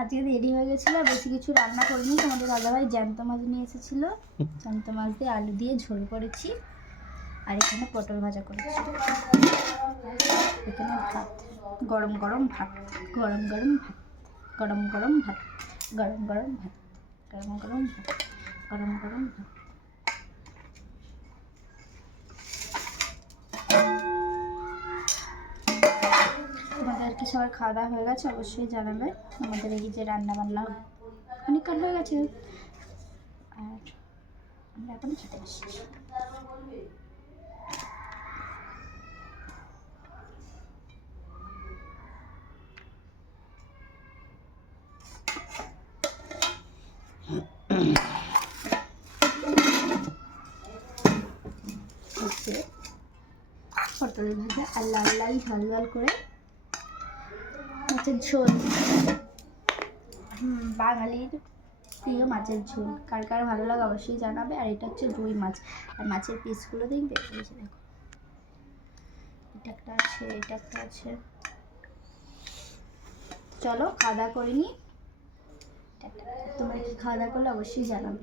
আজকে রেডি হয়ে গেছিলো, বেশি কিছু রান্না করিনি। তোমাদের দাদাভাই জ্যান্ত মাছ নিয়ে এসেছিলো, জ্যান্ত মাছ দিয়ে আলু দিয়ে ঝোল করেছি, আর এখানে পটল ভাজা করেছি। এখানে ভাত, গরম গরম ভাত, গরম গরম ভাত, গরম গরম ভাত, গরম গরম ভাত, গরম গরম ভাত, গরম গরম ভাত। তোমাদের কি সবার খাওয়া দাওয়া হয়ে গেছে? অবশ্যই জানাবে। আমাদের এই যে রান্না বান্না অনেকক্ষণ হয়ে গেছে, আর আমরা এখন খেতে বসছি। পটল ভাজা আর লাল লাল ঝাল ঝাল করে মাছের ঝোল, বাঙালির প্রিয় মাছের ঝোল। কার কার ভালো লাগে অবশ্যই জানাবে। আর এটা হচ্ছে রুই মাছ, আর মাছের পিসগুলো দেখবে, এই যে দেখো, এটা একটা আছে, এটা একটা আছে। চলো খাওয়া দাওয়া করে নিই। তোমরা কি খাওয়া দাওয়া করলে অবশ্যই জানাবে।